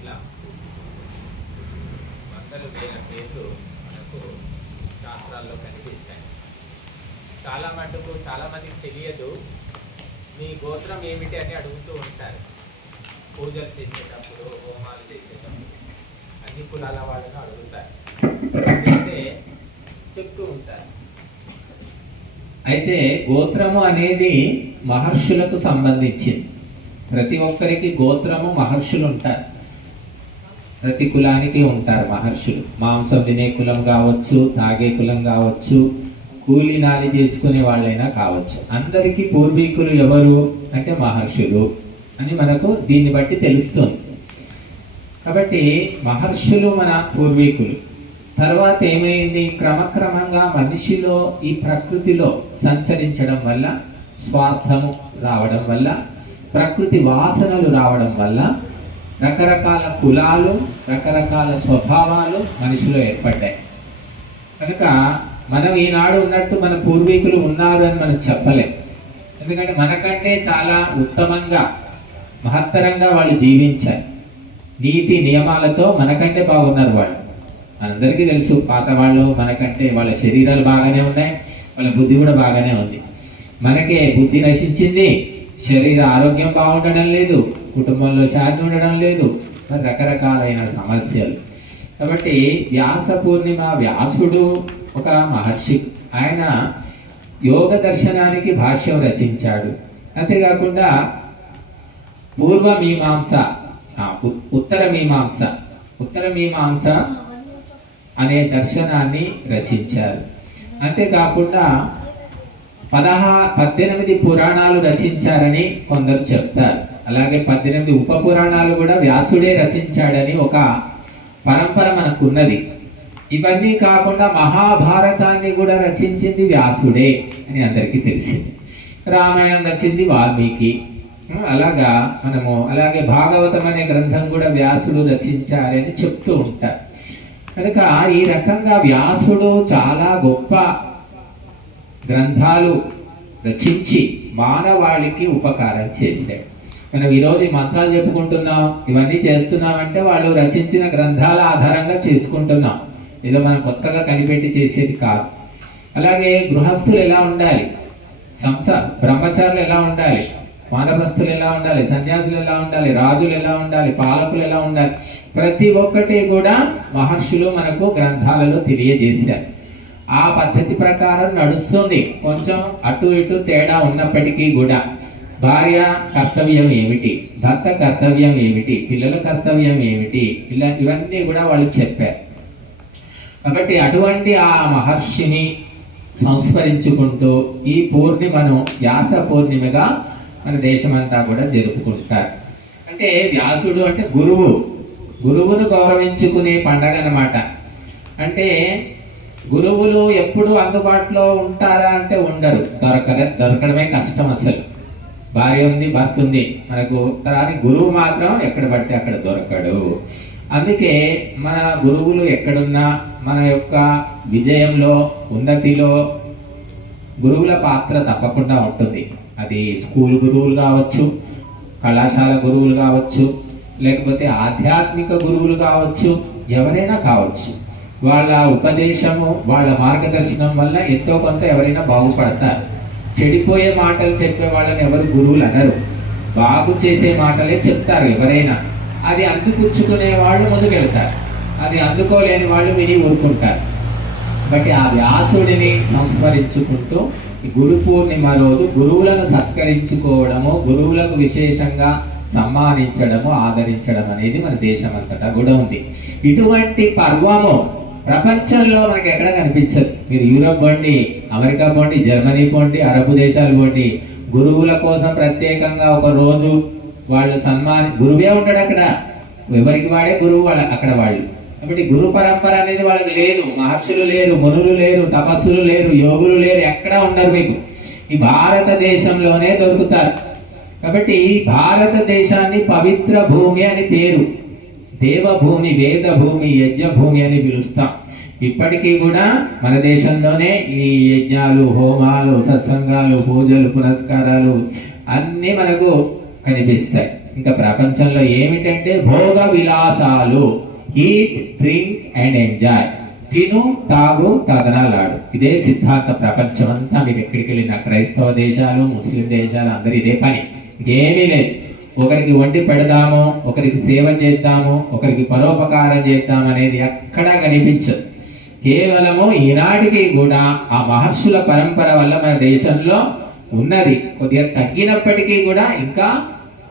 ఇలా. వందల వేల పేర్లు మనకు శాస్త్రాల్లో కనిపిస్తాయి. చాలా మటుకు చాలా మందికి తెలియదు మీ గోత్రం ఏమిటి అని అడుగుతూ ఉంటారు. పూజలు చేసేటప్పుడు హోమాలు చేసేటప్పుడు అన్ని కులాల వాళ్ళను అడుగుతారు. అయితే చెప్తూ ఉంటారు. అయితే గోత్రము అనేది మహర్షులకు సంబంధించింది. ప్రతి ఒక్కరికి గోత్రము మహర్షులు ఉంటారు. ప్రతి కులానికి ఉంటారు మహర్షులు. మాంసం తినే కులం కావచ్చు తాగే కులం కావచ్చు కూలి నాలి చేసుకునే వాళ్ళైనా కావచ్చు. అందరికీ పూర్వీకులు ఎవరు అంటే మహర్షులు అని మనకు దీన్ని బట్టి తెలుస్తుంది. కాబట్టి మహర్షులు మన పూర్వీకులు. తర్వాత ఏమైంది? క్రమక్రమంగా మనిషిలో ఈ ప్రకృతిలో సంచరించడం వల్ల స్వార్థము రావడం వల్ల ప్రకృతి వాసనలు రావడం వల్ల రకరకాల కులాలు రకరకాల స్వభావాలు మనిషిలో ఏర్పడ్డాయి. కనుక మనం ఈనాడు ఉన్నట్టు మన పూర్వీకులు ఉన్నారు అని మనం చెప్పలేం. ఎందుకంటే మనకంటే చాలా ఉత్తమంగా మహత్తరంగా వాళ్ళు జీవించారు. నీతి నియమాలతో మనకంటే బాగున్నారు వాళ్ళు. అందరికీ తెలుసు పాత వాళ్ళు మనకంటే వాళ్ళ శరీరాలు బాగానే ఉన్నాయి వాళ్ళ బుద్ధి కూడా బాగానే ఉంది. మనకే బుద్ధి నశించింది శరీర ఆరోగ్యం బాగుండడం లేదు కుటుంబంలో శాంతి ఉండడం లేదు. మరి రకరకాలైన సమస్యలు. కాబట్టి వ్యాస పూర్ణిమ వ్యాసుడు ఒక మహర్షి. ఆయన యోగ దర్శనానికి భాష్యం రచించాడు. అంతేకాకుండా పూర్వ మీమాంస ఉత్తర మీమాంస ఉత్తర మీమాంస అనే దర్శనాన్ని రచించారు. అంతేకాకుండా పదహా పద్దెనిమిది పురాణాలు రచించారని కొందరు చెప్తారు. అలాగే పద్దెనిమిది ఉప పురాణాలు కూడా వ్యాసుడే రచించాడని ఒక పరంపర మనకున్నది. ఇవన్నీ కాకుండా మహాభారతాన్ని కూడా రచించింది వ్యాసుడే అని అందరికీ తెలిసింది. రామాయణం రచింది వాల్మీకి. అలాగా మనము అలాగే భాగవతం అనే గ్రంథం కూడా వ్యాసుడు రచించారని చెప్తూ ఉంటారు. కనుక ఈ రకంగా వ్యాసుడు చాలా గొప్ప గ్రంథాలు రచించి మానవాళికి ఉపకారం చేశాడు. మనం ఈరోజు ఈ మంత్రాలు చెప్పుకుంటున్నాం ఇవన్నీ చేస్తున్నామంటే వాళ్ళు రచించిన గ్రంథాల ఆధారంగా చేసుకుంటున్నాం. ఏదో మనం కొత్తగా కనిపెట్టి చేసేది కాదు. అలాగే గృహస్థులు ఎలా ఉండాలి? సంస బ్రహ్మచారులు ఎలా ఉండాలి? మానవస్థులు ఎలా ఉండాలి? సన్యాసులు ఎలా ఉండాలి? రాజులు ఎలా ఉండాలి? పాలకులు ఎలా ఉండాలి? ప్రతి ఒక్కటి కూడా మహర్షులు మనకు గ్రంథాలలో తెలియజేశారు. ఆ పద్ధతి ప్రకారం నడుస్తుంది. కొంచెం అటు ఇటు తేడా ఉన్నప్పటికీ కూడా భార్య కర్తవ్యం ఏమిటి? భర్త కర్తవ్యం ఏమిటి? పిల్లల కర్తవ్యం ఏమిటి? ఇలా ఇవన్నీ కూడా వాళ్ళు చెప్పారు. కాబట్టి అటువంటి ఆ మహర్షిని సంస్మరించుకుంటూ ఈ పూర్ణిమను వ్యాస పూర్ణిమగా మన దేశమంతా కూడా జరుపుకుంటారు. అంటే వ్యాసుడు అంటే గురువు. గురువును గౌరవించుకునే పండగ అన్నమాట. అంటే గురువులు ఎప్పుడు అందుబాటులో ఉంటారా అంటే ఉండరు. దొరక దొరకడమే కష్టం అసలు. భార్య ఉంది భర్త ఉంది. మనకు కానీ గురువు మాత్రం ఎక్కడ పడితే అక్కడ దొరకడు. అందుకే మన గురువులు ఎక్కడున్నా మన యొక్క విజయంలో ఉన్నతిలో గురువుల పాత్ర తప్పకుండా ఉంటుంది. అది స్కూల్ గురువులు కావచ్చు కళాశాల గురువులు కావచ్చు లేకపోతే ఆధ్యాత్మిక గురువులు కావచ్చు ఎవరైనా కావచ్చు. వాళ్ళ ఉపదేశము వాళ్ళ మార్గదర్శనం వల్ల ఎంతో కొంత ఎవరైనా బాగుపడతారు. చెడిపోయే మాటలు చెప్పే వాళ్ళని ఎవరు గురువులు అనరు. బాగు చేసే మాటలే చెప్తారు ఎవరైనా. అది అందుకుచ్చుకునే వాళ్ళు ముందుకెళ్తారు అది అందుకోలేని వాళ్ళు విని ఊరుకుంటారు. కాబట్టి ఆ వ్యాసుడిని సంస్మరించుకుంటూ గురు పూర్ణిమ రోజు గురువులను సత్కరించుకోవడము గురువులకు విశేషంగా సమ్మానించడము ఆదరించడం అనేది మన దేశం అంతటా కూడా ఉంది. ఇటువంటి పర్వము ప్రపంచంలో మనకి ఎక్కడ కనిపించదు. మీరు యూరప్ బండి అమెరికా పోండి జర్మనీ పోండి అరబ్ దేశాలు పోండి. గురువుల కోసం ప్రత్యేకంగా ఒక రోజు వాళ్ళు సన్మాని గురువే ఉంటాడు అక్కడ. ఎవరికి వాడే గురువు? వాళ్ళ అక్కడ వాళ్ళు. కాబట్టి గురు పరంపర అనేది వాళ్ళకి లేదు. మహర్షులు లేరు మునులు లేరు తపస్సులు లేరు యోగులు లేరు ఎక్కడ ఉండరు మీకు. ఈ భారతదేశంలోనే దొరుకుతారు. కాబట్టి ఈ భారతదేశాన్ని పవిత్ర భూమి అని పేరు. దేవభూమి వేద భూమి యజ్ఞ భూమి అని పిలుస్తాం. ఇప్పటికీ కూడా మన దేశంలోనే ఈ యజ్ఞాలు హోమాలు సత్సంగాలు పూజలు పునస్కారాలు అన్నీ మనకు కనిపిస్తాయి. ఇంకా ప్రపంచంలో ఏమిటంటే భోగ విలాసాలు. ఈట్ డ్రింక్ అండ్ ఎంజాయ్ తిను తాగు తగనాలాడు ఇదే సిద్ధాంత ప్రపంచం అంతా. మీరు ఎక్కడికి వెళ్ళిన క్రైస్తవ దేశాలు ముస్లిం దేశాలు అందరు ఇదే పని. ఇంకేమీ లేదు. ఒకరికి వండి పెడదాము ఒకరికి సేవ చేద్దాము ఒకరికి పరోపకారం చేద్దాం అనేది ఎక్కడా కనిపించదు. కేవలము ఈనాటికి కూడా ఆ మహర్షుల పరంపర వల్ల మన దేశంలో ఉన్నది. కొద్దిగా తగ్గినప్పటికీ కూడా ఇంకా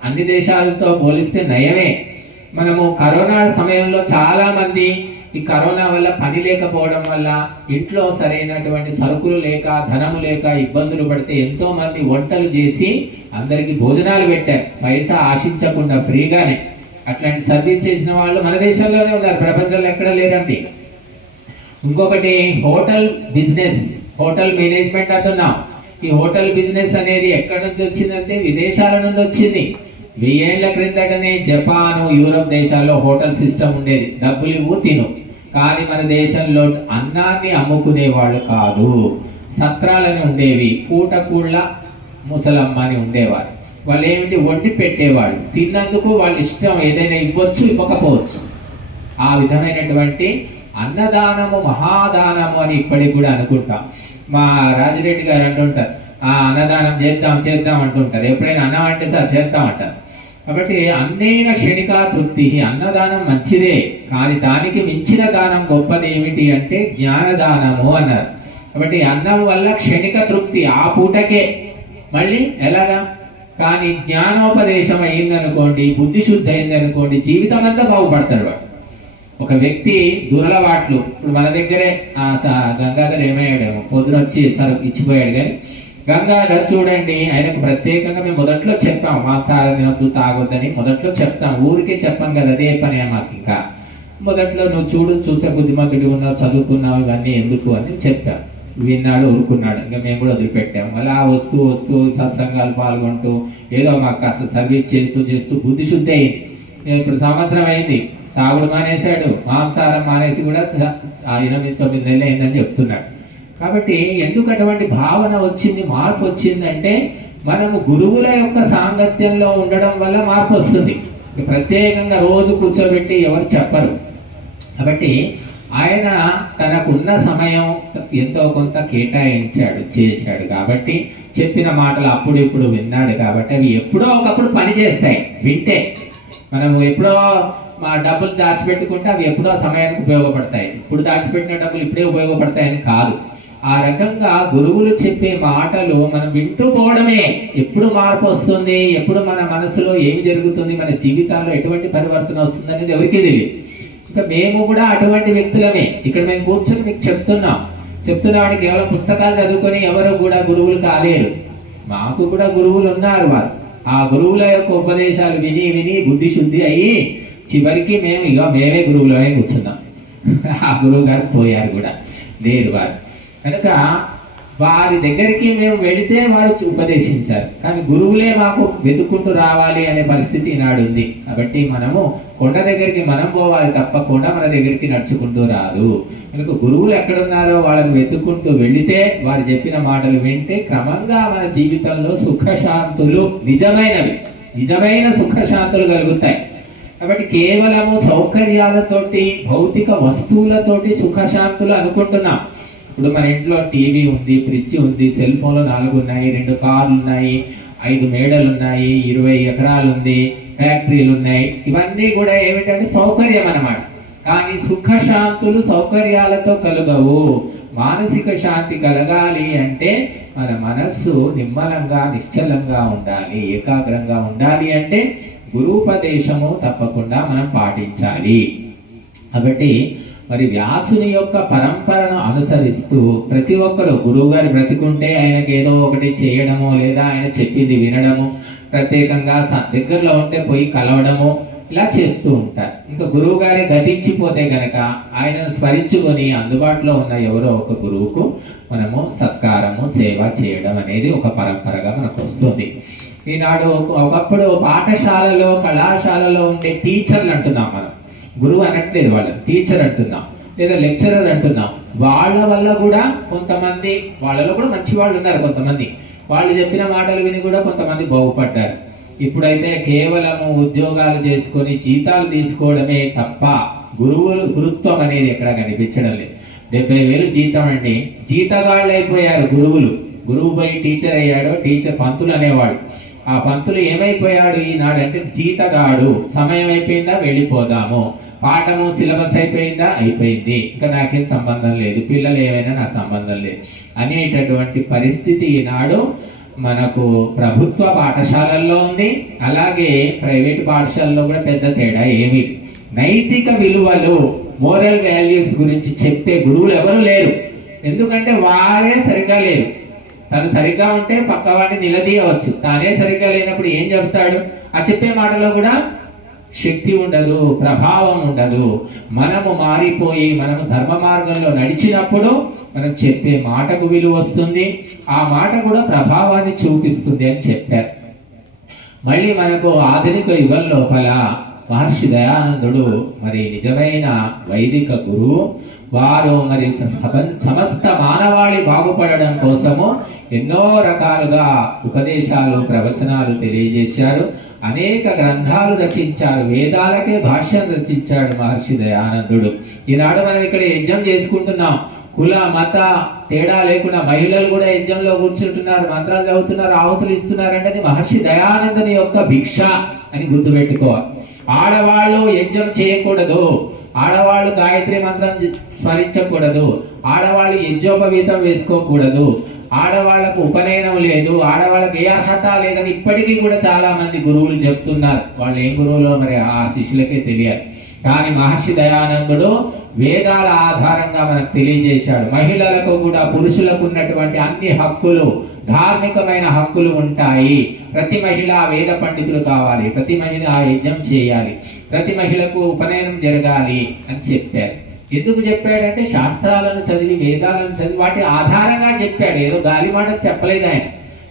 అన్ని దేశాలతో పోలిస్తే నయమే. మనము కరోనా సమయంలో చాలా మంది ఈ కరోనా వల్ల పని లేకపోవడం వల్ల ఇంట్లో సరైనటువంటి సరుకులు లేక ధనము లేక ఇబ్బందులు పడితే ఎంతో మంది వంటలు చేసి అందరికి భోజనాలు పెట్టారు. పైసా ఆశించకుండా ఫ్రీగానే. అట్లాంటి సర్వీస్ చేసిన వాళ్ళు మన దేశంలోనే ఉన్నారు. ప్రపంచంలో ఎక్కడ లేరండి. ఇంకొకటి హోటల్ బిజినెస్ హోటల్ మేనేజ్మెంట్ అంటున్నాం. ఈ హోటల్ బిజినెస్ అనేది ఎక్కడి నుంచి వచ్చిందంటే విదేశాల నుండి వచ్చింది. వెయ్యేళ్ళ క్రిందటనే జపాను యూరప్ దేశాల్లో హోటల్ సిస్టమ్ ఉండేది. డబ్బులు ఇవ్వు తిను. కానీ మన దేశంలో అన్నాన్ని అమ్ముకునే వాళ్ళు కాదు. సత్రాలని ఉండేవి పూట కూళ్ళ ముసలమ్మ అని ఉండేవారు. వాళ్ళు ఏమిటి? వండి పెట్టేవాళ్ళు. తిన్నందుకు వాళ్ళ ఇష్టం ఏదైనా ఇవ్వచ్చు ఇవ్వకపోవచ్చు. ఆ విధమైనటువంటి అన్నదానము మహాదానము అని ఇప్పటికి కూడా అనుకుంటాం. మా రాజిరెడ్డి గారు అంటుంటారు ఆ అన్నదానం చేద్దాం చేద్దాం అంటుంటారు. ఎప్పుడైనా అన్నం అంటే సార్ చేద్దాం అంటారు. కాబట్టి అన్నైన క్షణికా తృప్తి అన్నదానం మంచిదే కానీ దానికి మించిన దానం గొప్పది ఏమిటి అంటే జ్ఞానదానము అన్నారు. కాబట్టి అన్నం వల్ల క్షణిక తృప్తి ఆ పూటకే. మళ్ళీ ఎలాగా? కానీ జ్ఞానోపదేశం అయిందనుకోండి బుద్ధి శుద్ధి అయిందనుకోండి జీవితం అంతా బాగుపడతాడు వాడు. ఒక వ్యక్తి దురలవాట్లు. ఇప్పుడు మన దగ్గరే ఆ గంగాధర్ ఏమయ్యాడేమో పొద్దున వచ్చి సరు ఇచ్చిపోయాడు కానీ గంగాధర్ చూడండి ఆయనకు ప్రత్యేకంగా మేము మొదట్లో చెప్పాం మాంసాహారం తినొద్దు తాగొద్దని మొదట్లో చెప్తాం. ఊరికే చెప్పాం కదా అదే పని మాకు ఇంకా. మొదట్లో నువ్వు చూడు చూస్తే బుద్ధిమంతుడి ఉన్నావు చదువుకున్నావు ఇవన్నీ ఎందుకు అని చెప్పాం. విన్నాడు ఊరుకున్నాడు. ఇంకా మేము కూడా వదిలిపెట్టాం. అలా వస్తూ వస్తూ సత్సంగాలు పాల్గొంటూ ఏదో మాకు కాస్త సర్వీస్ చేస్తూ చేస్తూ బుద్ధి శుద్ధి అయింది. ఇప్పుడు సంవత్సరం అయింది. తాగుడు మానేశాడు మాంసాహారం మానేసి కూడా ఆ ఎనిమిది తొమ్మిది నెలలు అయిందని చెప్తున్నాడు. కాబట్టి ఎందుకు అటువంటి భావన వచ్చింది మార్పు వచ్చిందంటే మనము గురువుల యొక్క సాంగత్యంలో ఉండడం వల్ల మార్పు వస్తుంది. ప్రత్యేకంగా రోజు కూర్చోబెట్టి ఎవరు చెప్పరు. కాబట్టి ఆయన తనకున్న సమయం ఎంతో కొంత కేటాయించాడు చేశాడు. కాబట్టి చెప్పిన మాటలు అప్పుడు ఇప్పుడు విన్నాడు కాబట్టి అవి ఎప్పుడో ఒకప్పుడు పని చేస్తాయి వింటే. మనము ఎప్పుడో మా డబ్బులు దాచిపెట్టుకుంటే అవి ఎప్పుడో సమయానికి ఉపయోగపడతాయి. ఇప్పుడు దాచిపెట్టిన డబ్బులు ఇప్పుడే ఉపయోగపడతాయని కాదు. ఆ రకంగా గురువులు చెప్పే మాటలు మనం వింటూ పోవడమే. ఎప్పుడు మార్పు వస్తుంది? ఎప్పుడు మన మనసులో ఏమి జరుగుతుంది? మన జీవితాల్లో ఎటువంటి పరివర్తన వస్తుంది అనేది ఎవరికీ తెలియదు. ఇంకా మేము కూడా అటువంటి వ్యక్తులమే. ఇక్కడ మేము కూర్చొని మీకు చెప్తున్నాం. చెప్తున్నామని కేవలం పుస్తకాలు చదువుకొని ఎవరు కూడా గురువులు కాలేరు. మాకు కూడా గురువులు ఉన్నారు వారు. ఆ గురువుల యొక్క ఉపదేశాలు విని విని బుద్ధి శుద్ధి అయ్యి చివరికి మేము ఇక మేమే గురువులోనే కూర్చున్నాం. ఆ గురువు గారు పోయారు కూడా. లేరు వారు. కనుక వారి దగ్గరికి మేము వెళితే వారు ఉపదేశించారు. కానీ గురువులే మాకు వెతుక్కుంటూ రావాలి అనే పరిస్థితి ఈనాడు ఉంది. కాబట్టి మనము కొండ దగ్గరికి మనం పోవాలి తప్ప కొండ మన దగ్గరికి నడుచుకుంటూ రాదు. కనుక గురువులు ఎక్కడున్నారో వాళ్ళని వెతుక్కుంటూ వెళితే వారు చెప్పిన మాటలు వింటే క్రమంగా మన జీవితంలో సుఖశాంతులు నిజమైనవి. నిజమైన సుఖశాంతులు కలుగుతాయి. కాబట్టి కేవలము సౌకర్యాలతోటి భౌతిక వస్తువులతోటి సుఖశాంతులు అనుకుంటున్నాం. ఇప్పుడు మన ఇంట్లో టీవీ ఉంది ఫ్రిడ్జ్ ఉంది సెల్ ఫోన్లు నాలుగు ఉన్నాయి రెండు కార్లు ఉన్నాయి ఐదు మేడలు ఉన్నాయి ఇరవై ఎకరాలు ఉంది ఫ్యాక్టరీలు ఉన్నాయి ఇవన్నీ కూడా ఏమిటంటే సౌకర్యం అన్నమాట. కానీ సుఖశాంతులు సౌకర్యాలతో కలుగవు. మానసిక శాంతి కలగాలి అంటే మన మనస్సు నిమ్మలంగా నిశ్చలంగా ఉండాలి ఏకాగ్రంగా ఉండాలి అంటే గురూపదేశము తప్పకుండా మనం పాటించాలి. కాబట్టి మరి వ్యాసుని యొక్క పరంపరను అనుసరిస్తూ ప్రతి ఒక్కరు గురువు గారు బ్రతికుంటే ఆయనకి ఏదో ఒకటి చేయడము లేదా ఆయన చెప్పింది వినడము ప్రత్యేకంగా దగ్గరలో ఉంటే పోయి కలవడము ఇలా చేస్తూ ఉంటారు. ఇంకా గురువు గారి గతించిపోతే గనక ఆయనను స్మరించుకొని అందుబాటులో ఉన్న ఎవరో ఒక గురువుకు మనము సత్కారము సేవ చేయడం అనేది ఒక పరంపరగా మనకు వస్తుంది. ఈనాడు ఒకప్పుడు పాఠశాలలో కళాశాలలో ఉండే టీచర్లు అంటున్నాం మనం. గురువు అనట్లేదు వాళ్ళు టీచర్ అంటున్నాం లేదా లెక్చరర్ అంటున్నాం. వాళ్ళ వల్ల కూడా కొంతమంది వాళ్ళలో కూడా మంచి వాళ్ళు ఉన్నారు కొంతమంది. వాళ్ళు చెప్పిన మాటలు విని కూడా కొంతమంది బాగుపడ్డారు. ఇప్పుడైతే కేవలము ఉద్యోగాలు చేసుకొని జీతాలు తీసుకోవడమే తప్ప గురువులు గురుత్వం అనేది ఎక్కడ కనిపించడం లేదు. డెబ్బై వేలు జీతం అండి. జీతగాళ్ళు అయిపోయారు గురువులు. గురువు పోయి టీచర్ అయ్యాడు టీచర్ పంతులు అనేవాడు ఆ పంతులు ఏమైపోయాడు? ఈనాడు అంటే జీతగాడు. సమయం అయిపోయిందా? వెళ్ళిపోదాము. పాఠము సిలబస్ అయిపోయిందా? అయిపోయింది. ఇంకా నాకేం సంబంధం లేదు. పిల్లలు ఏమైనా నాకు సంబంధం లేదు. అనేటటువంటి పరిస్థితి ఈనాడు మనకు ప్రభుత్వ పాఠశాలల్లో ఉంది. అలాగే ప్రైవేట్ పాఠశాలలో కూడా పెద్ద తేడా ఏమి నైతిక విలువలు మోరల్ వాల్యూస్ గురించి చెప్పే గురువులు ఎవరు లేరు. ఎందుకంటే వారే సరిగ్గా లేరు. తను సరిగ్గా ఉంటే పక్కవాడిని నిలదీయవచ్చు. తానే సరిగ్గా లేనప్పుడు ఏం చెప్తాడు ఆ చెప్పే మాటలో కూడా శక్తి ఉండదు ప్రభావం ఉండదు. మనము మారిపోయి మనము ధర్మ మార్గంలో నడిచినప్పుడు మనం చెప్పే మాటకు విలువ వస్తుంది. ఆ మాట కూడా ప్రభావాన్ని చూపిస్తుంది అని చెప్పారు. మళ్ళీ మనకు ఆధునిక యుగం లోపల మహర్షి దయానందుడు మరి నిజమైన వైదిక గురువు వారు మరి సమస్త మానవాళి బాగుపడడం కోసము ఎన్నో రకాలుగా ఉపదేశాలు ప్రవచనాలు తెలియజేశారు. అనేక గ్రంథాలు రచించారు. వేదాలకే భాష్యం రచించాడు మహర్షి దయానందుడు. ఈనాడు మనం ఇక్కడ యజ్ఞం చేసుకుంటున్నాం. కుల మత తేడా లేకుండా మహిళలు కూడా యజ్ఞంలో కూర్చుంటున్నారు మంత్రాలు చదువుతున్నారు ఆహుతులు ఇస్తున్నారంటే అది మహర్షి దయానందుని యొక్క భిక్ష అని గుర్తుపెట్టుకోవాలి. ఆడవాళ్ళు యజ్ఞం చేయకూడదు. ఆడవాళ్ళు గాయత్రి మంత్రం స్మరించకూడదు. ఆడవాళ్ళు యజ్ఞోపవీతం వేసుకోకూడదు. ఆడవాళ్ళకు ఉపనయనం లేదు ఆడవాళ్ళకి ఏ అర్హత లేదని ఇప్పటికీ కూడా చాలా మంది గురువులు చెప్తున్నారు. వాళ్ళు ఏం గురువులో? మరి ఆ శిష్యులకే తెలియాలి. కానీ మహర్షి దయానందుడు వేదాల ఆధారంగా మనకు తెలియజేశాడు. మహిళలకు కూడా పురుషులకు ఉన్నటువంటి అన్ని హక్కులు ధార్మికమైన హక్కులు ఉంటాయి. ప్రతి మహిళ వేద పండితులు కావాలి. ప్రతి మహిళ ఆ యజ్ఞం చేయాలి. ప్రతి మహిళకు ఉపనయనం జరగాలి అని చెప్పారు. ఎందుకు చెప్పాడంటే శాస్త్రాలను చదివి వేదాలను చదివి వాటి ఆధారంగా చెప్పాడు. ఏదో గాలి మాట చెప్పలేదు ఆయన.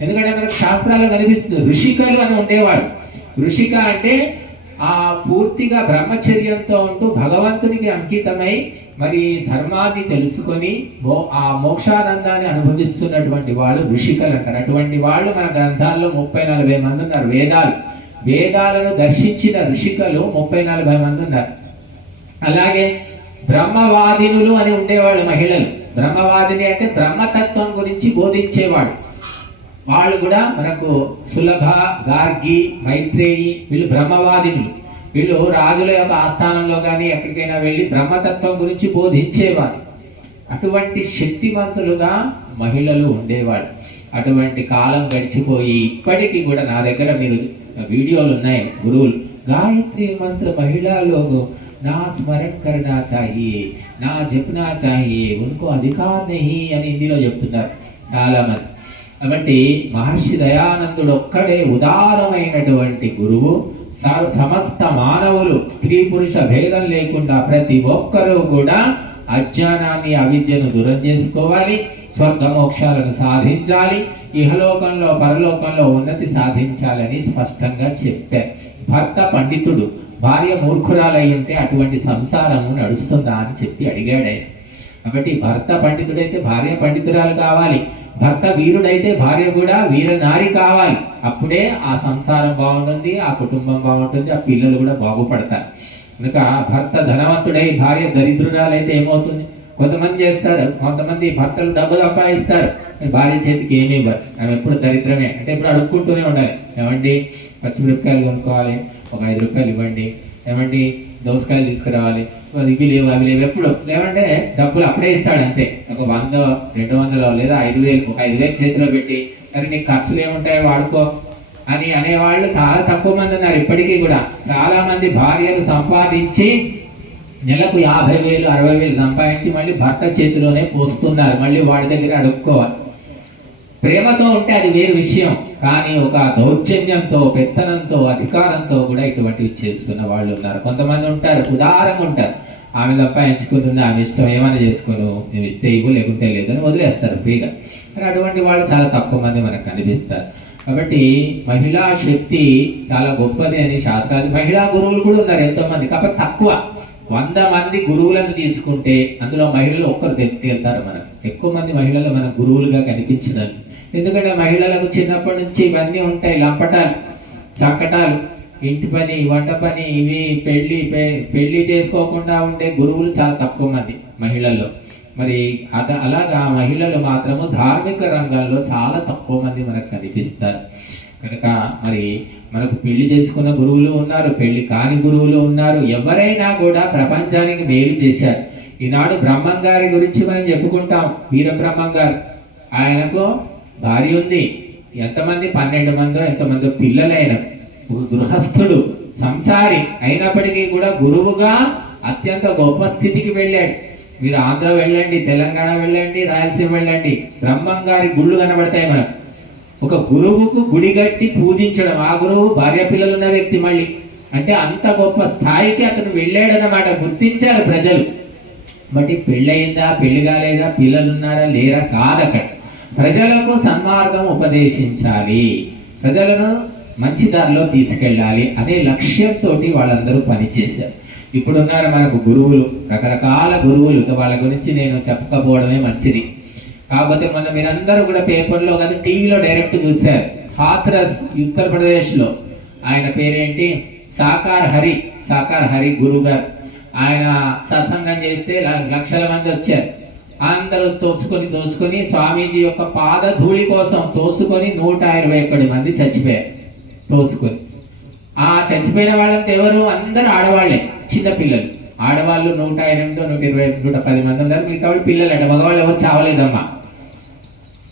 ఎందుకంటే మనకు శాస్త్రాలు కనిపిస్తుంది. ఋషికలు అని ఉండేవాడు. ఋషిక అంటే ఆ పూర్తిగా బ్రహ్మచర్యంతో ఉంటూ భగవంతునికి అంకితమై మరి ధర్మాన్ని తెలుసుకొని మో- ఆ మోక్షానందాన్ని అనుభవిస్తున్నటువంటి వాళ్ళు ఋషికలు అంటారు. అటువంటి వాళ్ళు మన గ్రంథాల్లో ముప్పై నలభై మంది ఉన్నారు. వేదాలు. వేదాలను దర్శించిన ఋషికలు ముప్పై నలభై మంది ఉన్నారు. అలాగే బ్రహ్మవాదినులు అని ఉండేవాళ్ళు మహిళలు. బ్రహ్మవాదిని అంటే బ్రహ్మతత్వం గురించి బోధించేవాడు వాళ్ళు కూడా మనకు సులభ గార్గి మైత్రేయి వీళ్ళు బ్రహ్మవాదినులు. వీళ్ళు రాజుల యొక్క ఆస్థానంలో కానీ ఎక్కడికైనా వెళ్ళి బ్రహ్మతత్వం గురించి బోధించేవారు. అటువంటి శక్తివంతులుగా మహిళలు ఉండేవాళ్ళు. అటువంటి కాలం గడిచిపోయి ఇప్పటికీ కూడా నా దగ్గర మీరు వీడియోలు ఉన్నాయి. గురువులు గాయత్రి మంత్ర మహిళలు నా స్మరణ करना चाहिए నా जपना चाहिए उनको అధికార్ नहीं అని హిందీలో చెప్తున్నారు చాలామంది. కాబట్టి మహర్షి దయానందుడు ఒక్కడే ఉదారమైనటువంటి గురువు సమస్త మానవులు స్త్రీ పురుష భేదం లేకుండా ప్రతి ఒక్కరూ కూడా అజ్ఞానాన్ని అవిద్యను దూరం చేసుకోవాలి స్వర్గమోక్షాలను సాధించాలి ఇహలోకంలో పరలోకంలో ఉన్నతి సాధించాలని స్పష్టంగా చెప్పారు. భర్త పండితుడు భార్య మూర్ఖురాలయ్యంటే ఉంటే అటువంటి సంసారము నడుస్తుందా అని చెప్పి అడిగాడు. ఆయన కాబట్టి భర్త పండితుడైతే భార్య పండితురాలు కావాలి. భర్త వీరుడైతే భార్య కూడా వీరనారి కావాలి. అప్పుడే ఆ సంసారం బాగుంటుంది ఆ కుటుంబం బాగుంటుంది ఆ పిల్లలు కూడా బాగుపడతారు. కనుక భర్త ధనవంతుడై భార్య దరిద్రురాలైతే ఏమవుతుంది? కొంతమంది చేస్తారు కొంతమంది భర్తలు డబ్బు సంపాదిస్తారు భార్య చేతికి ఏమీ ఇవ్వరు. ఆమె ఎప్పుడు దరిద్రమే. అంటే ఇప్పుడు అడుక్కుంటూనే ఉండాలి. ఏమండి? పచ్చిమిరపకాయలు కొనుక్కోవాలి. ఒక ఐదు రూపాయలు ఇవ్వండి. ఏమండి? దోసకాయలు తీసుకురావాలి. ఇవి లేవు అవి లేవు. ఎప్పుడు? లేవంటే డబ్బులు అప్పుడే ఇస్తాడు అంతే. ఒక వంద రెండు వందలు లేదా ఐదు వేలు ఒక ఐదు వేలు చేతిలో పెట్టి సరే నీకు ఖర్చులు ఏముంటాయో వాడుకో అని అనేవాళ్ళు చాలా తక్కువ మంది ఉన్నారు ఇప్పటికీ కూడా. చాలా మంది భార్యలు సంపాదించి నెలకు యాభై వేలు అరవై వేలు సంపాదించి మళ్ళీ భర్త చేతిలోనే పోస్తున్నారు. మళ్ళీ వాడి దగ్గర అడుక్కోవాలి. ప్రేమతో ఉంటే అది వేరు విషయం కానీ ఒక దౌర్జన్యంతో పెత్తనంతో అధికారంతో కూడా ఇటువంటివి చేస్తున్న వాళ్ళు ఉన్నారు. కొంతమంది ఉంటారు ఉదారంగా ఉంటారు. ఆమె సంపాదించుకుంటుంది ఆమె ఇష్టం ఏమైనా చేసుకోను మేము ఇస్తే ఇవ్వు లేకుంటే లేదని వదిలేస్తారు ఫ్రీగా. కానీ అటువంటి వాళ్ళు చాలా తక్కువ మంది మనకు కనిపిస్తారు. కాబట్టి మహిళా శక్తి చాలా గొప్పది అని శాస్త్రాలు మహిళా గురువులు కూడా ఉన్నారు ఎంతోమంది. కాకపోతే తక్కువ. వంద మంది గురువులను తీసుకుంటే అందులో మహిళలు ఒక్కరు తేలుతారు మనకు. ఎక్కువ మంది మహిళలు మన గురువులుగా కనిపించడానికి ఎందుకంటే మహిళలకు చిన్నప్పటి నుంచి ఇవన్నీ ఉంటాయి లంపటాలు సంకటాలు. ఇంటి పని వంట పని ఇవి పెళ్ళి పె- చేసుకోకుండా ఉండే గురువులు చాలా తక్కువ మంది మహిళల్లో. మరి అద అలాగా మహిళలు మాత్రము ధార్మిక రంగంలో చాలా తక్కువ మంది మనకు కనిపిస్తారు. కనుక మరి మనకు పెళ్ళి చేసుకున్న గురువులు ఉన్నారు పెళ్ళి కాని గురువులు ఉన్నారు. ఎవరైనా కూడా ప్రపంచానికి మేలు చేశారు. ఈనాడు బ్రహ్మం గారి గురించి మనం చెప్పుకుంటాం. వీర బ్రహ్మం గారు ఆయనకు భార్య ఉంది. ఎంతమంది? పన్నెండు మందో ఎంతమందో పిల్లలైన ఒక గృహస్థుడు సంసారి అయినప్పటికీ కూడా గురువుగా అత్యంత గొప్ప స్థితికి వెళ్ళాడు. మీరు ఆంధ్ర వెళ్ళండి తెలంగాణ వెళ్ళండి రాయలసీమ వెళ్ళండి. బ్రహ్మం గారి గుళ్ళు కనబడతాయి మనం ఒక గురువుకు గుడి కట్టి పూజించడం ఆ గురువు భార్య పిల్లలు ఉన్న వ్యక్తి మళ్ళీ. అంటే అంత గొప్ప స్థాయికి అతను వెళ్ళాడన్నమాట. గుర్తించారు ప్రజలు. బట్ పెళ్ళయిందా పెళ్ళి కాలేదా పిల్లలున్నారా లేరా కాదు అక్కడ ప్రజలకు సన్మార్గం ఉపదేశించాలి. ప్రజలను మంచి దారిలో తీసుకెళ్ళాలి అనే లక్ష్యంతో వాళ్ళందరూ పనిచేశారు. ఇప్పుడు ఉన్నారు మనకు గురువులు రకరకాల గురువులు. వాళ్ళ గురించి నేను చెప్పకపోవడమే మంచిది. కాకపోతే మొన్న మీరందరూ కూడా పేపర్లో కానీ టీవీలో డైరెక్ట్ చూశారు. హాత్రస్ ఉత్తరప్రదేశ్లో ఆయన పేరేంటి? సాకార్ హరి సాకార్ హరి గురువు గారు ఆయన సత్సంగం చేస్తే ల- లక్షల మంది వచ్చారు. అందరూ తోచుకొని తోసుకొని స్వామీజీ యొక్క పాద ధూళి కోసం తోసుకొని నూట ఇరవై ఒక్కటి మంది చచ్చిపోయారు. తోసుకొని. ఆ చచ్చిపోయిన వాళ్ళంతా ఎవరు? అందరూ ఆడవాళ్ళే చిన్నపిల్లలు ఆడవాళ్ళు నూట ఎనిమిది నూట ఇరవై నూట పది మంది ఉన్నారు. మిగతా వాళ్ళు పిల్లలు అంటే మగవాళ్ళు ఎవరు చావలేదమ్మా.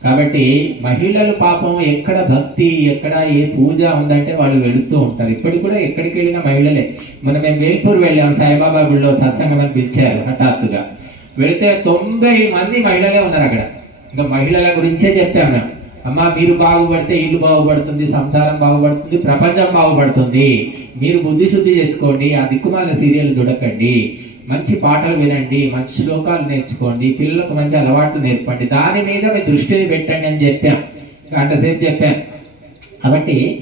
కాబట్టి మహిళలు పాపం ఎక్కడ భక్తి ఎక్కడ ఏ పూజ ఉందంటే వాళ్ళు వెళుతూ ఉంటారు. ఇప్పటికి కూడా ఎక్కడికి వెళ్ళిన మహిళలే. మనం మేము వేల్పూర్ వెళ్ళాం సాయిబాబా గుడిలో సత్సంగం అని పిలిచారు హఠాత్తుగా. వెళితే తొంభై మంది మహిళలే ఉన్నారు అక్కడ. ఇంకా మహిళల గురించే చెప్పాను అమ్మ మీరు బాగుపడితే ఇల్లు బాగుపడుతుంది సంసారం బాగుపడుతుంది ప్రపంచం బాగుపడుతుంది. మీరు బుద్ధి శుద్ధి చేసుకోండి ఆ దిక్కుమాల సీరియల్ చూడకండి. మంచి పాటలు వినండి మంచి శ్లోకాలు నేర్చుకోండి పిల్లలకు మంచి అలవాట్లు నేర్పండి. దాని మీద మీ దృష్టిని పెట్టండి అని చెప్పాం. గంటసేపు చెప్పాం. కాబట్టి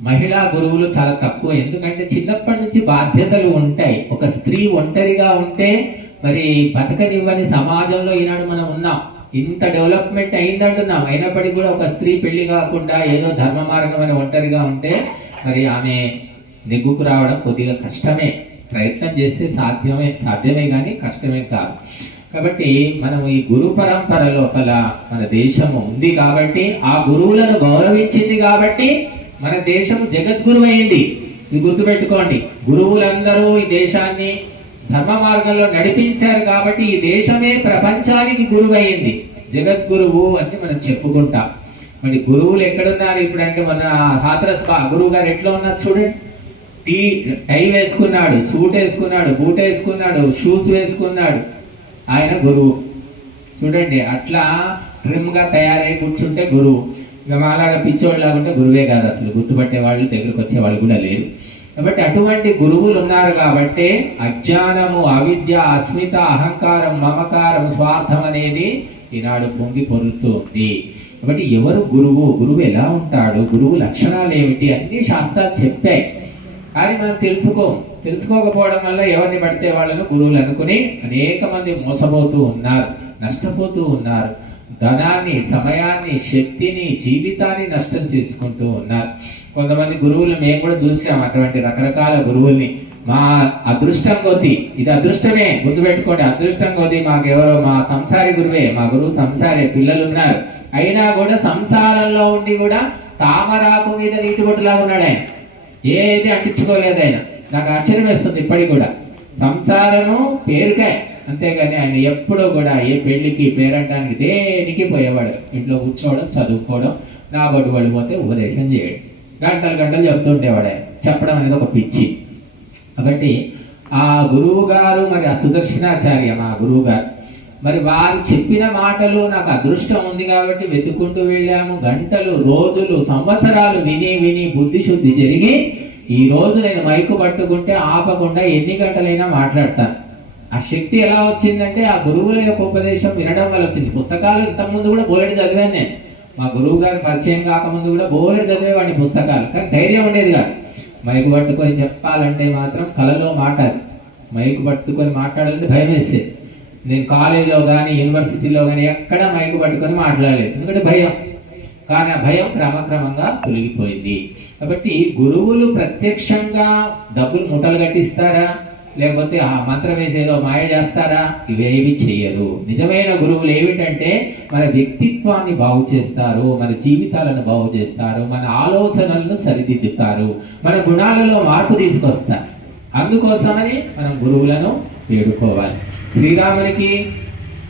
మహిళా గురువులు చాలా తక్కువ. ఎందుకంటే చిన్నప్పటి నుంచి బాధ్యతలు ఉంటాయి. ఒక స్త్రీ ఒంటరిగా ఉంటే మరి బతకనివ్వని సమాజంలో ఈనాడు మనం ఉన్నాం. ఇంత డెవలప్మెంట్ అయిందంటున్నాం. అయినప్పటికీ కూడా ఒక స్త్రీ పెళ్ళి కాకుండా ఏదో ధర్మ మార్గం అని ఒంటరిగా ఉంటే మరి ఆమె నెగ్గుకు రావడం కొద్దిగా కష్టమే. ప్రయత్నం చేస్తే సాధ్యమే సాధ్యమే కానీ కష్టమే కాదు. కాబట్టి మనం ఈ గురు పరంపర లోపల మన దేశము ఉంది కాబట్టి ఆ గురువులను గౌరవించింది కాబట్టి మన దేశం జగద్గురు అయింది ఇది గుర్తుపెట్టుకోండి. గురువులందరూ ఈ దేశాన్ని ధర్మ మార్గంలో నడిపించారు కాబట్టి ఈ దేశమే ప్రపంచానికి గురువైంది. జగద్గురువు అని మనం చెప్పుకుంటాం. మరి గురువులు ఎక్కడున్నారు? ఇప్పుడు అంటే మన హాత్రస్ గురువు గారు ఎట్లా ఉన్నారు చూడండి. టీ టై వేసుకున్నాడు సూట్ వేసుకున్నాడు బూట్ వేసుకున్నాడు షూస్ వేసుకున్నాడు. ఆయన గురువు. చూడండి అట్లా ట్రిమ్గా తయారై కూర్చుంటే గురువు. ఇక మాలాగా పిచ్చోళ్ళ ఉంటే గురువే కాదు అసలు. గుర్తుపట్టే వాళ్ళు దగ్గరకు వచ్చే వాళ్ళు కూడా లేరు. కాబట్టి అటువంటి గురువులు ఉన్నారు కాబట్టి అజ్ఞానము అవిద్య అస్మిత అహంకారం మమకారం స్వార్థం అనేది ఈనాడు పొంగి పొరుతుంది ఉంది కాబట్టి ఎవరు గురువు? గురువు ఎలా ఉంటాడు? గురువు లక్షణాలు ఏమిటి? అన్ని శాస్త్రాలు చెప్పాయి. కానీ మనం తెలుసుకో. తెలుసుకోకపోవడం వల్ల ఎవరిని పడితే వాళ్ళను గురువులు అనుకుని అనేక మంది మోసపోతూ ఉన్నారు నష్టపోతూ ఉన్నారు. ధనాన్ని సమయాన్ని శక్తిని జీవితాన్ని నష్టం చేసుకుంటూ ఉన్నారు. కొంతమంది గురువులు మేము కూడా చూసాం అటువంటి రకరకాల గురువుల్ని. మా అదృష్టం కొద్ది ఇది అదృష్టమే గుర్తుపెట్టుకోండి అదృష్టం కొద్ది మాకెవరో మా సంసారి గురువే మా గురువు సంసారే పిల్లలు ఉన్నారు అయినా కూడా సంసారంలో ఉండి కూడా తామరాకు మీద నీటి బొట్టులాగా ఉన్నాడు ఆయన. ఏది అంటించుకోలేదు ఆయన. నాకు ఆశ్చర్యం వేస్తుంది ఇప్పటికి కూడా. సంసారము పేరుకే. అంతేగాని ఆయన ఎప్పుడూ కూడా ఏ పెళ్ళికి పేరంటానికి దేనికి పోయేవాడు? ఇంట్లో కూర్చోవడం చదువుకోవడం నా బొడ్డు పడిపోతే ఉపదేశం చేయడం. గంటలు గంటలు చెప్తుండేవాడు ఆయన చెప్పడం అనేది ఒక పిచ్చి. కాబట్టి ఆ గురువు గారు మరి ఆ సుదర్శనాచార్య మా గురువు గారు మరి వారు చెప్పిన మాటలు నాకు అదృష్టం ఉంది కాబట్టి వెతుక్కుంటూ వెళ్ళాము. గంటలు రోజులు సంవత్సరాలు విని విని బుద్ధి శుద్ధి జరిగి ఈ రోజు నేను మైకు పట్టుకుంటే ఆపకుండా ఎన్ని గంటలైనా మాట్లాడతాను. ఆ శక్తి ఎలా వచ్చిందంటే ఆ గురువుల యొక్క ఉపదేశం వినడం వల్ల వచ్చింది. పుస్తకాలు ఇంతకుముందు కూడా బోలెడు చదివాను నేను. మా గురువు గారు పరిచయం కాకముందు కూడా బోలెడు చదివేవాడిని పుస్తకాలు. కానీ ధైర్యం ఉండేది కాదు. మైకు పట్టుకొని చెప్పాలంటే మాత్రం కలలో మాట మైకు పట్టుకొని మాట్లాడాలంటే భయం వేసేది నేను కాలేజీలో కానీ యూనివర్సిటీలో కానీ ఎక్కడ మైకు పట్టుకొని మాట్లాడలేదు. ఎందుకంటే భయం. కానీ ఆ భయం క్రమక్రమంగా తొలగిపోయింది. కాబట్టి గురువులు ప్రత్యక్షంగా డబ్బులు ముఠలు కట్టిస్తారా? లేకపోతే ఆ మంత్రం వేసేదో మాయ చేస్తారా? ఇవేవి చేయరు. నిజమైన గురువులు ఏమిటంటే మన వ్యక్తిత్వాన్ని బాగు చేస్తారు మన జీవితాలను బాగు చేస్తారు మన ఆలోచనలను సరిదిద్దుతారు మన గుణాలలో మార్పు తీసుకొస్తారు. అందుకోసమని మనం గురువులను వేడుకోవాలి. శ్రీరామునికి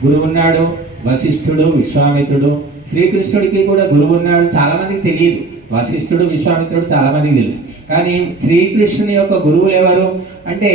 గురువు ఉన్నాడు వశిష్ఠుడు విశ్వామిత్రుడు. శ్రీకృష్ణుడికి కూడా గురువు ఉన్నాడు చాలా మందికి తెలియదు. వశిష్ఠుడు విశ్వామిత్రుడు చాలా మందికి తెలుసు. కానీ శ్రీకృష్ణుని యొక్క గురువులు ఎవరు? అంటే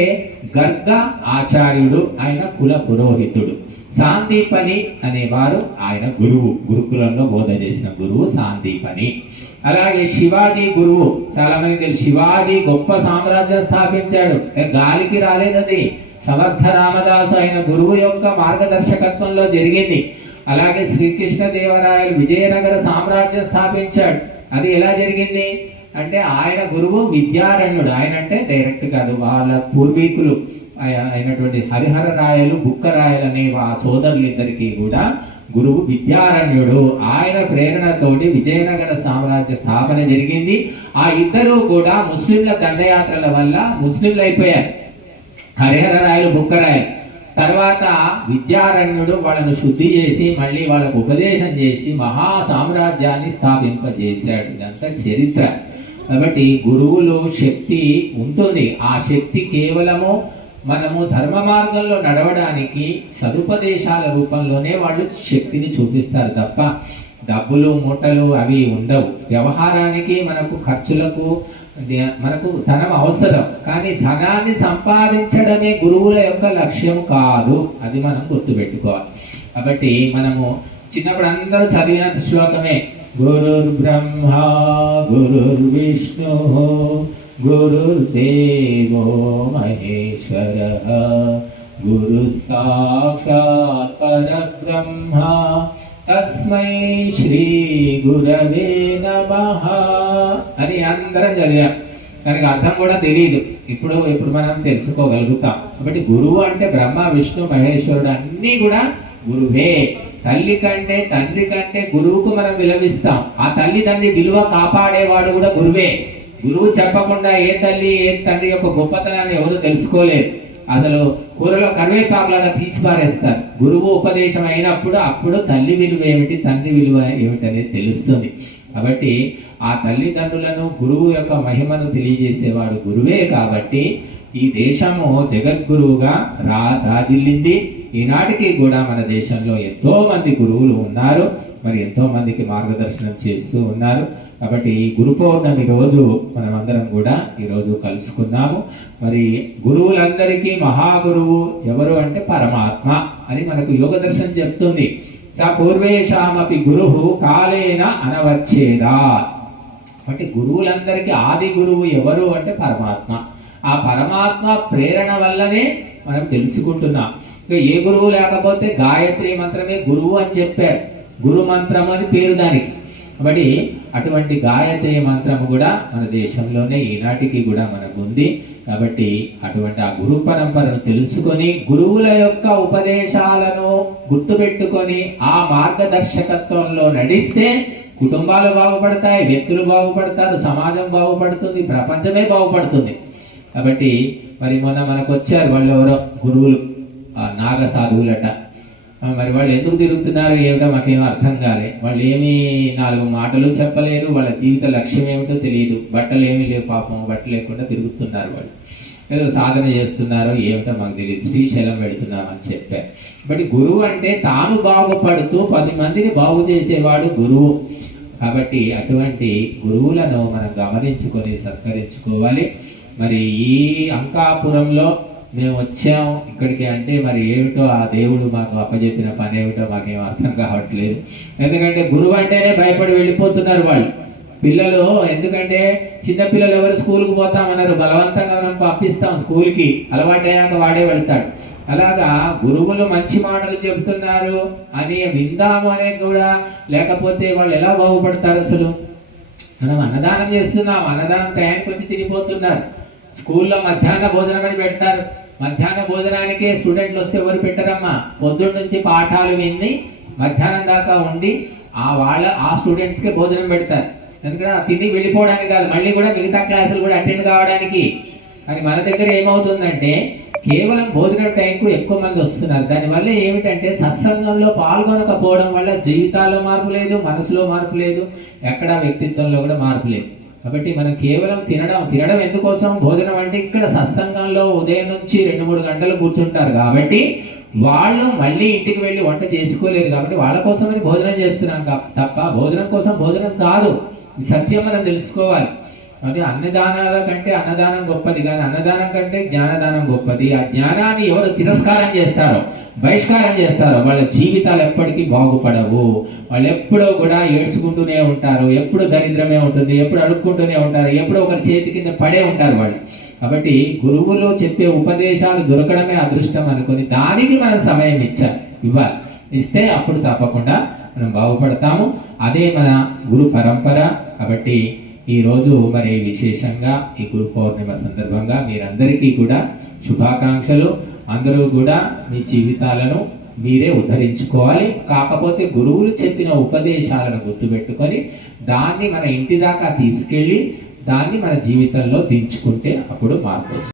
గర్గ ఆచార్యుడు ఆయన కుల పురోహితుడు. సాందీపని అనేవారు ఆయన గురువు గురుకులంలో బోధ చేసిన గురువు సాందీపని. అలాగే శివాజీ గురువు చాలా మంది తెలుసు శివాజీ గొప్ప సామ్రాజ్యం స్థాపించాడు. గాలికి రాలేదది సమర్థ రామదాసు అయిన గురువు యొక్క మార్గదర్శకత్వంలో జరిగింది. అలాగే శ్రీకృష్ణ దేవరాయలు విజయనగర సామ్రాజ్యం స్థాపించాడు. అది ఎలా జరిగింది? అంటే ఆయన గురువు విద్యారణ్యుడు. ఆయన అంటే డైరెక్ట్ కాదు. వాళ్ళ పూర్వీకులు అయినటువంటి హరిహర రాయలు బుక్క రాయలు అనే ఆ సోదరులిద్దరికీ కూడా గురువు విద్యారణ్యుడు. ఆయన ప్రేరణతోటి విజయనగర సామ్రాజ్య స్థాపన జరిగింది. ఆ ఇద్దరు కూడా ముస్లింల దండయాత్రల వల్ల ముస్లింలు అయిపోయారు. హరిహర రాయలు బుక్కరాయలు తర్వాత విద్యారణ్యుడు వాళ్ళను శుద్ధి చేసి మళ్ళీ వాళ్ళకు ఉపదేశం చేసి మహా సామ్రాజ్యాన్ని స్థాపింపజేశాడు. ఇదంతా చరిత్ర. కాబట్టి గురువులు శక్తి ఉంటుంది. ఆ శక్తి కేవలము మనము ధర్మ మార్గంలో నడవడానికి సదుపదేశాల రూపంలోనే వాళ్ళు శక్తిని చూపిస్తారు తప్ప డబ్బులు మూటలు అవి ఉండవు. వ్యవహారానికి మనకు ఖర్చులకు మనకు ధనం అవసరం. కానీ ధనాన్ని సంపాదించడమే గురువుల యొక్క లక్ష్యం కాదు. అది మనం గుర్తుపెట్టుకోవాలి. కాబట్టి మనము చిన్నప్పుడు అందరూ చదివిన శ్లోకమే గురుర్ బ్రహ్మ గురుర్ విష్ణు గురుర్దేవో మహేశ్వర గురు సాక్షాత్ పరబ్రహ్మ తస్మై శ్రీ గురవే నమ అని అందరం చదివాం. దానికి అర్థం కూడా తెలియదు ఇప్పుడు ఇప్పుడు మనం తెలుసుకోగలుగుతాం. కాబట్టి గురువు అంటే బ్రహ్మ విష్ణు మహేశ్వరుడు అన్నీ కూడా గురువే. తల్లి కంటే తండ్రి కంటే గురువుకు మనం విలవిస్తాం. ఆ తల్లి తండ్రి విలువ కాపాడేవాడు కూడా గురువే. గురువు చెప్పకుండా ఏ తల్లి ఏ తండ్రి యొక్క గొప్పతనాన్ని ఎవరు తెలుసుకోలేరు. అసలు కూరలో కరివేపాకులాగా తీసి పారేస్తారు. గురువు ఉపదేశం అయినప్పుడు అప్పుడు తల్లి విలువ ఏమిటి తండ్రి విలువ ఏమిటి అనేది తెలుస్తుంది. కాబట్టి ఆ తల్లిదండ్రులను గురువు యొక్క మహిమను తెలియజేసేవాడు గురువే కాబట్టి ఈ దేశము జగద్గురువుగా రా రాజిల్లింది. ఈనాటికి కూడా మన దేశంలో ఎంతోమంది గురువులు ఉన్నారు. మరి ఎంతోమందికి మార్గదర్శనం చేస్తూ ఉన్నారు. కాబట్టి ఈ గురు పౌర్ణమి రోజు మనమందరం కూడా ఈరోజు కలుసుకున్నాము మరి గురువులందరికీ మహాగురువు ఎవరు అంటే పరమాత్మ అని మనకు యోగ దర్శనం చెప్తుంది. స పూర్వేషామపి గురు కాలేన అనవచ్చేదా. అంటే గురువులందరికీ ఆది గురువు ఎవరు అంటే పరమాత్మ. ఆ పరమాత్మ ప్రేరణ వల్లనే మనం తెలుసుకుంటున్నాం. ఏ గురువు లేకపోతే గాయత్రి మంత్రమే గురువు అని చెప్పారు. గురు మంత్రం అని పేరు దానికి. కాబట్టి అటువంటి గాయత్రి మంత్రము కూడా మన దేశంలోనే ఈనాటికి కూడా మనకు ఉంది కాబట్టి అటువంటి ఆ గురు పరంపరను తెలుసుకొని గురువుల యొక్క ఉపదేశాలను గుర్తుపెట్టుకొని ఆ మార్గదర్శకత్వంలో నడిస్తే కుటుంబాలు బాగుపడతాయి వ్యక్తులు బాగుపడతారు సమాజం బాగుపడుతుంది ప్రపంచమే బాగుపడుతుంది. కాబట్టి మరి మొన్న మనకు వచ్చారు వాళ్ళు ఎవరో గురువులు. నాగ సాధువులట మరి వాళ్ళు ఎందుకు తిరుగుతున్నారు? ఏమిటో మాకేం అర్థం కాలే. వాళ్ళు ఏమీ నాలుగు మాటలు చెప్పలేరు. వాళ్ళ జీవిత లక్ష్యం ఏమిటో తెలియదు బట్టలు ఏమీ లేవు పాపం. బట్టలు లేకుండా తిరుగుతున్నారు వాళ్ళు. ఏదో సాధన చేస్తున్నారో. ఏమిటో మాకు తెలియదు శ్రీశైలం పెడుతున్నామని చెప్పారు. బట్ గురువు అంటే తాను బాగుపడుతూ పది మందిని బాగు చేసేవాడు గురువు. కాబట్టి అటువంటి గురువులను మనం గమనించుకొని సత్కరించుకోవాలి. మరి ఈ అంకాపురంలో మేము వచ్చాము ఇక్కడికి అంటే మరి ఏమిటో ఆ దేవుడు మాకు అప్పచెప్పిన పని ఏమిటో మాకేం అర్థం కావట్లేదు. ఎందుకంటే గురువు అంటేనే భయపడి వెళ్ళిపోతున్నారు వాళ్ళు. పిల్లలు ఎందుకంటే చిన్న పిల్లలు ఎవరు స్కూల్కి పోతామన్నారు. బలవంతంగా మనం పంపిస్తాం స్కూల్కి. అలవాటయ్యాక వాడే వెళ్తాడు. అలాగా గురువులు మంచి మాటలు చెబుతున్నారు అని విందాము అనేది కూడా లేకపోతే వాళ్ళు ఎలా బాగుపడతారు అసలు? మనం అన్నదానం చేస్తున్నాం. అన్నదానం టైంకి వచ్చి తినిపోతున్నారు. స్కూల్లో మధ్యాహ్న భోజనం అని పెడతారు. మధ్యాహ్న భోజనానికి స్టూడెంట్లు వస్తే ఎవరు పెట్టరమ్మా? పొద్దున్న నుంచి పాఠాలు విని మధ్యాహ్నం దాకా ఉండి ఆ వాళ్ళ ఆ స్టూడెంట్స్కే భోజనం పెడతారు. ఎందుకంటే ఆ వెళ్ళిపోవడానికి కాదు మళ్ళీ కూడా మిగతా క్లాసులు కూడా అటెండ్ కావడానికి. కానీ మన దగ్గర ఏమవుతుందంటే కేవలం భోజనం టైంకు ఎక్కువ మంది వస్తున్నారు. దానివల్ల ఏమిటంటే సత్సంగంలో పాల్గొనకపోవడం వల్ల జీవితాల్లో మార్పు లేదు మనసులో మార్పు లేదు ఎక్కడా వ్యక్తిత్వంలో కూడా మార్పు లేదు. కాబట్టి మనం కేవలం తినడం తినడం ఎందుకోసం? భోజనం అంటే ఇక్కడ సత్సంగంలో ఉదయం నుంచి రెండు మూడు గంటలు కూర్చుంటారు కాబట్టి వాళ్ళు మళ్ళీ ఇంటికి వెళ్ళి వంట చేసుకోలేరు కాబట్టి వాళ్ళ కోసమని భోజనం చేస్తున్నాం తప్ప భోజనం కోసం భోజనం కాదు. సత్యం మనం తెలుసుకోవాలి. మరి అన్నదానాల కంటే అన్నదానం గొప్పది కాదు. అన్నదానం కంటే జ్ఞానదానం గొప్పది. ఆ జ్ఞానాన్ని ఎవరు తిరస్కారం చేస్తారో బహిష్కారం చేస్తారో వాళ్ళ జీవితాలు ఎప్పటికీ బాగుపడవు. వాళ్ళు ఎప్పుడో కూడా ఏడ్చుకుంటూనే ఉంటారు ఎప్పుడు దరిద్రమే ఉంటుంది ఎప్పుడు అడుక్కుంటూనే ఉంటారు ఎప్పుడు ఒకరి చేతి కింద పడే ఉంటారు వాళ్ళు. కాబట్టి గురువులు చెప్పే ఉపదేశాలు దొరకడమే అదృష్టం అనుకుని దానికి మనం సమయం ఇచ్చాలి ఇవ్వాలి. ఇస్తే అప్పుడు తప్పకుండా మనం బాగుపడతాము. అదే మన గురు పరంపర. కాబట్టి ఈరోజు మరి విశేషంగా ఈ గురు పౌర్ణిమ సందర్భంగా మీరందరికీ కూడా శుభాకాంక్షలు. అందరూ కూడా మీ జీవితాలను మీరే ఉద్ధరించుకోవాలి. కాకపోతే గురువులు చెప్పిన ఉపదేశాలను గుర్తుపెట్టుకొని దాన్ని మన ఇంటి దాకా తీసుకెళ్ళి దాన్ని మన జీవితంలో దించుకుంటే అప్పుడు మార్పు